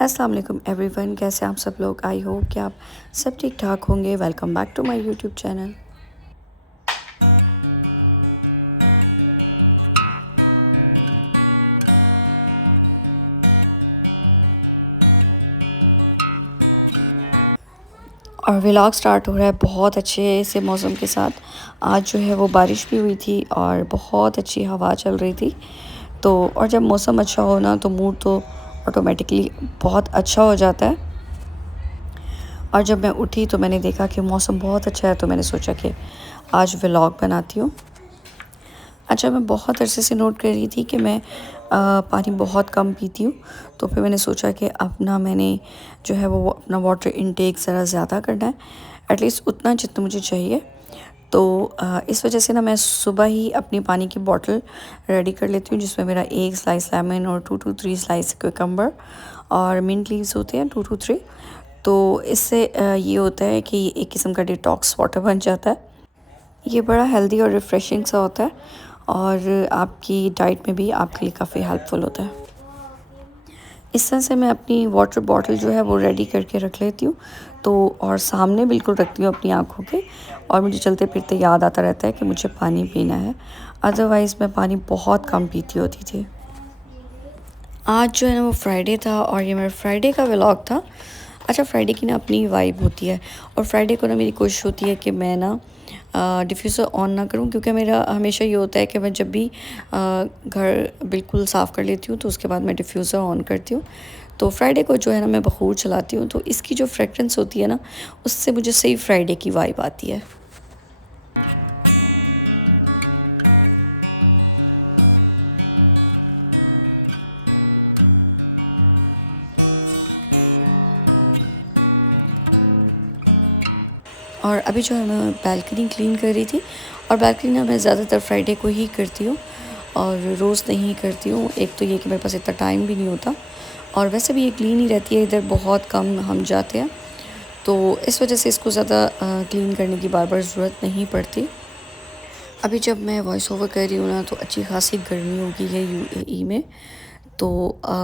अस्सलाम वालेकुम एवरीवन, कैसे आप सब लोग। आई होप कि आप सब ठीक ठाक होंगे। Welcome back to my YouTube channel. और व्लॉग स्टार्ट हो रहा है बहुत अच्छे से मौसम के साथ। आज जो है वो बारिश भी हुई थी और बहुत अच्छी हवा चल रही थी। तो और जब मौसम अच्छा हो ना तो मूड तो ऑटोमेटिकली बहुत अच्छा हो जाता है। और जब मैं उठी तो मैंने देखा कि मौसम बहुत अच्छा है, तो मैंने सोचा कि आज व्लॉग बनाती हूँ। अच्छा, मैं बहुत अरसे से नोट कर रही थी कि मैं पानी बहुत कम पीती हूँ। तो फिर मैंने सोचा कि अपना मैंने जो है वो अपना वाटर इनटेक ज़रा ज़्यादा करना है, एटलीस्ट उतना जितना मुझे चाहिए। तो इस वजह से ना मैं सुबह ही अपनी पानी की बॉटल रेडी कर लेती हूँ, जिसमें मेरा 1 स्लाइस लेमन और 2 to 3 स्लाइस क्यूकम्बर और मिंट लीव्स होते हैं 2 to 3। तो इससे ये होता है कि एक किस्म का डिटॉक्स वाटर बन जाता है। ये बड़ा हेल्दी और रिफ़्रेशिंग सा होता है और आपकी डाइट में भी आपके लिए काफ़ी हेल्पफुल होता है। इस तरह से मैं अपनी वाटर बॉटल जो है वो रेडी करके रख लेती हूँ। तो और सामने बिल्कुल रखती हूँ अपनी आँखों के, और मुझे चलते फिरते याद आता रहता है कि मुझे पानी पीना है। अदरवाइज़ मैं पानी बहुत कम पीती होती थी। आज जो है ना वो फ्राइडे था और ये मेरा फ्राइडे का व्लॉग था। अच्छा, फ्राइडे की ना अपनी वाइब होती है, और फ्राइडे को ना मेरी कोशिश होती है कि मैं ना डिफ्यूज़र ऑन ना करूं, क्योंकि मेरा हमेशा ये होता है कि मैं जब भी घर बिल्कुल साफ़ कर लेती हूँ तो उसके बाद मैं डिफ्यूज़र ऑन करती हूँ। तो फ्राइडे को जो है ना मैं बखूर चलाती हूँ, तो इसकी जो फ्रेगरेंस होती है ना, उससे मुझे सही फ्राइडे की वाइब आती है। और अभी जो है मैं बालकनी क्लीन कर रही थी, और बालकनी ना मैं ज़्यादातर फ्राइडे को ही करती हूँ और रोज़ नहीं करती हूँ। एक तो ये कि मेरे पास इतना टाइम भी नहीं होता, और वैसे भी ये क्लीन ही रहती है, इधर बहुत कम हम जाते हैं, तो इस वजह से इसको ज़्यादा क्लीन करने की बार बार ज़रूरत नहीं पड़ती। अभी जब मैं वॉइस ओवर कर रही हूँ ना तो अच्छी खासी गर्मी हो गई है यूएई में। तो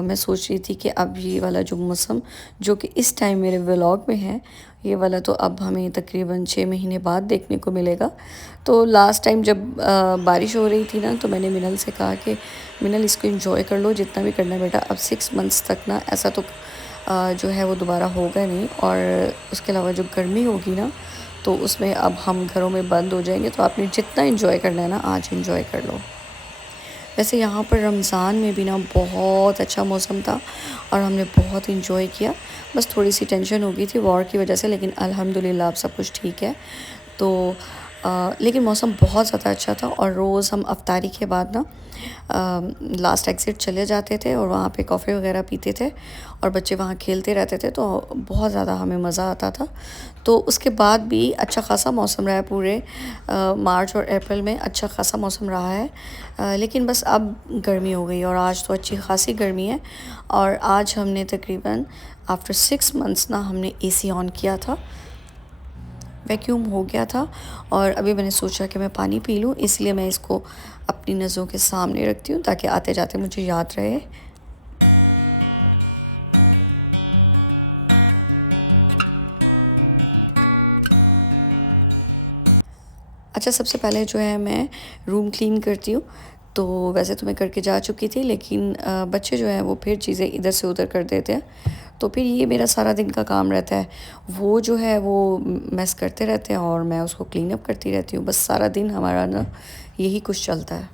मैं सोच रही थी कि अब ये वाला जो मौसम जो कि इस टाइम मेरे व्लॉग में है, ये वाला तो अब हमें तकरीबन 6 महीने बाद देखने को मिलेगा। तो लास्ट टाइम जब बारिश हो रही थी ना, तो मैंने मिनल से कहा कि मिनल इसको एंजॉय कर लो जितना भी करना है बेटा, अब 6 मंथ्स तक ना ऐसा तो जो है वो दोबारा होगा नहीं। और उसके अलावा जो गर्मी होगी ना, तो उसमें अब हम घरों में बंद हो जाएंगे, तो आपने जितना एंजॉय करना है ना आज एंजॉय कर लो। वैसे यहाँ पर रमज़ान में भी ना बहुत अच्छा मौसम था और हमने बहुत इंजॉय किया। बस थोड़ी सी टेंशन हो गई थी वॉर की वजह से, लेकिन अल्हम्दुलिल्लाह अब सब कुछ ठीक है। तो लेकिन मौसम बहुत ज़्यादा अच्छा था, और रोज़ हम अफ्तारी के बाद ना लास्ट एग्ज़िट चले जाते थे और वहाँ पे कॉफ़ी वगैरह पीते थे, और बच्चे वहाँ खेलते रहते थे, तो बहुत ज़्यादा हमें मज़ा आता था। तो उसके बाद भी अच्छा खासा मौसम रहा है पूरे मार्च और अप्रैल में अच्छा खासा मौसम रहा है। लेकिन बस अब गर्मी हो गई, और आज तो अच्छी खासी गर्मी है। और आज हमने तकरीबन आफ्टर 6 मंथ्स ना हमने एसी ऑन किया था, वैक्यूम हो गया था, और अभी मैंने सोचा कि मैं पानी पी लूँ, इसलिए मैं इसको अपनी नज़रों के सामने रखती हूँ ताकि आते जाते मुझे याद रहे। अच्छा, सबसे पहले जो है मैं रूम क्लीन करती हूँ। तो वैसे तो मैं करके जा चुकी थी, लेकिन बच्चे जो हैं वो फिर चीज़ें इधर से उधर कर देते हैं, तो फिर ये मेरा सारा दिन का काम रहता है। वो जो है वो मेस करते रहते हैं और मैं उसको क्लीन अप करती रहती हूँ। बस सारा दिन हमारा ना यही कुछ चलता है।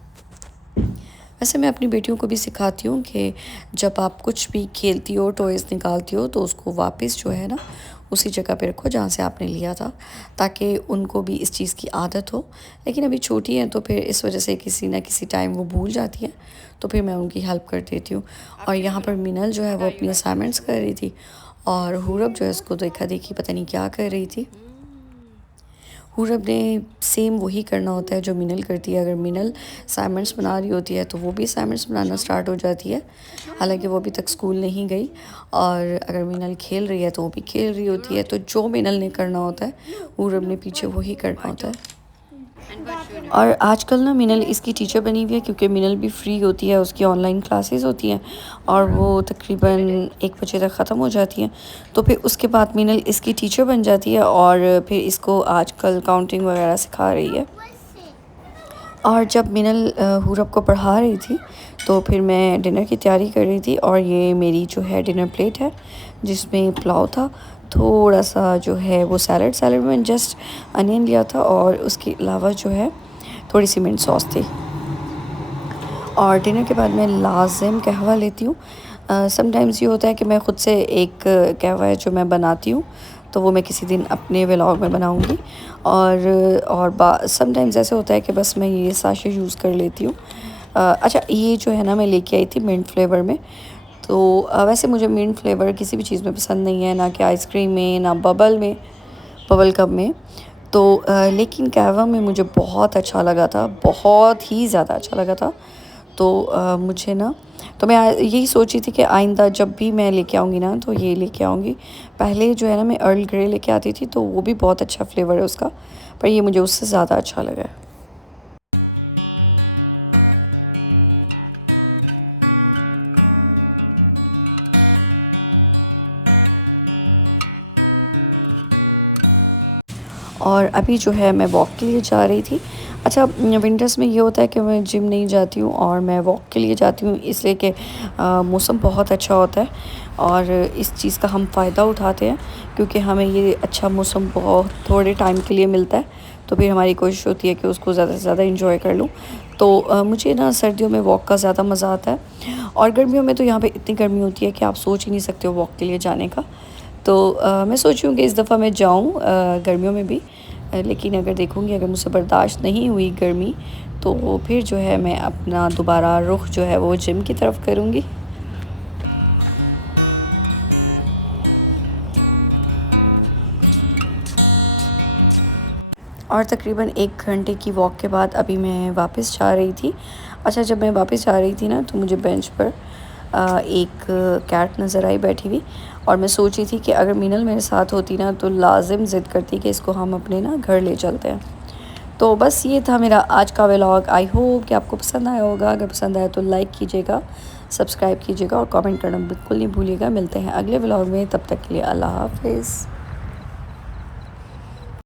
वैसे मैं अपनी बेटियों को भी सिखाती हूँ कि जब आप कुछ भी खेलती हो, टॉयज़ निकालती हो, तो उसको वापस जो है ना उसी जगह पे रखो जहाँ से आपने लिया था, ताकि उनको भी इस चीज़ की आदत हो। लेकिन अभी छोटी हैं तो फिर इस वजह से किसी ना किसी टाइम वो भूल जाती हैं, तो फिर मैं उनकी हेल्प कर देती हूँ। और यहाँ पर मिनल जो है वो अपनी असाइनमेंट्स कर रही थी, और हुरब जो है उसको देखा देखी पता नहीं क्या कर रही थी। हुरब ने सेम वही करना होता है जो मिनल करती है। अगर मिनल असाइनमेंट्स बना रही होती है तो वो भी असाइनमेंट्स बनाना स्टार्ट हो जाती है। हालांकि वो अभी तक स्कूल नहीं गई, और अगर मिनल खेल रही है तो वो भी खेल रही होती है। तो जो मिनल ने करना होता है हुरब ने पीछे वही करना होता है। और आजकल ना मिनल इसकी टीचर बनी हुई है, क्योंकि मिनल भी फ्री होती है, उसकी ऑनलाइन क्लासेस होती हैं और वो तकरीबन 1 बजे तक ख़त्म हो जाती हैं। तो फिर उसके बाद मिनल इसकी टीचर बन जाती है और फिर इसको आजकल काउंटिंग वगैरह सिखा रही है। और जब मिनल हुरब को पढ़ा रही थी तो फिर मैं डिनर की तैयारी कर रही थी, और ये मेरी जो है डिनर प्लेट है जिसमें पुलाव था, थोड़ा सा जो है वो सैलड में जस्ट अनियन लिया था, और उसके अलावा जो है थोड़ी सी मिंट सॉस थी। और डिनर के बाद मैं लाजिम कहवा लेती हूँ। समटाइम्स ये होता है कि मैं ख़ुद से एक कहवा है जो मैं बनाती हूँ, तो वो मैं किसी दिन अपने व्लॉग में बनाऊँगी। और समटाइम्स ऐसे होता है कि बस मैं ये साशे यूज़ कर लेती हूँ। अच्छा, ये जो है ना मैं लेके आई थी मिंट फ्लेवर में। तो वैसे मुझे मिंट फ्लेवर किसी भी चीज़ में पसंद नहीं है, ना कि आइसक्रीम में, ना बबल कप में। तो लेकिन कहवा में मुझे बहुत अच्छा लगा था, बहुत ही ज़्यादा अच्छा लगा था। तो मुझे ना, तो मैं यही सोची थी कि आइंदा जब भी मैं लेके आऊँगी ना तो ये लेके आऊँगी। पहले जो है ना मैं अर्ल ग्रे लेके आती थी, तो वो भी बहुत अच्छा फ्लेवर है उसका, पर ये मुझे उससे ज़्यादा अच्छा लगा है। और अभी जो है मैं वॉक के लिए जा रही थी। अच्छा, विंटर्स में ये होता है कि मैं जिम नहीं जाती हूँ और मैं वॉक के लिए जाती हूँ, इसलिए कि मौसम बहुत अच्छा होता है और इस चीज़ का हम फ़ायदा उठाते हैं, क्योंकि हमें ये अच्छा मौसम बहुत थोड़े टाइम के लिए मिलता है। तो फिर हमारी कोशिश होती है कि उसको ज़्यादा से ज़्यादा इंजॉय कर लूँ। तो मुझे ना सर्दियों में वॉक का ज़्यादा मज़ा आता है, और गर्मियों में तो यहाँ पे इतनी गर्मी होती है कि आप सोच ही नहीं सकते हो वॉक के लिए जाने का। तो मैं सोच रही हूँ कि इस दफ़ा मैं जाऊँ गर्मियों में भी। लेकिन अगर देखूँगी, अगर मुझसे बर्दाश्त नहीं हुई गर्मी, तो फिर जो है मैं अपना दोबारा रुख जो है वो जिम की तरफ करूँगी। और तकरीबन 1 घंटे की वॉक के बाद अभी मैं वापस जा रही थी। अच्छा, जब मैं वापस जा रही थी ना तो मुझे बेंच पर एक कैट नज़र आई बैठी हुई, और मैं सोची थी कि अगर मिनल मेरे साथ होती ना तो लाजिम ज़िद करती कि इसको हम अपने ना घर ले चलते हैं। तो बस ये था मेरा आज का व्लॉग। आई होप कि आपको पसंद आया होगा। अगर पसंद आया तो लाइक कीजिएगा, सब्सक्राइब कीजिएगा और कमेंट करना बिल्कुल नहीं भूलिएगा। मिलते हैं अगले व्लॉग में, तब तक के लिए अल्लाह हाफ़िज़।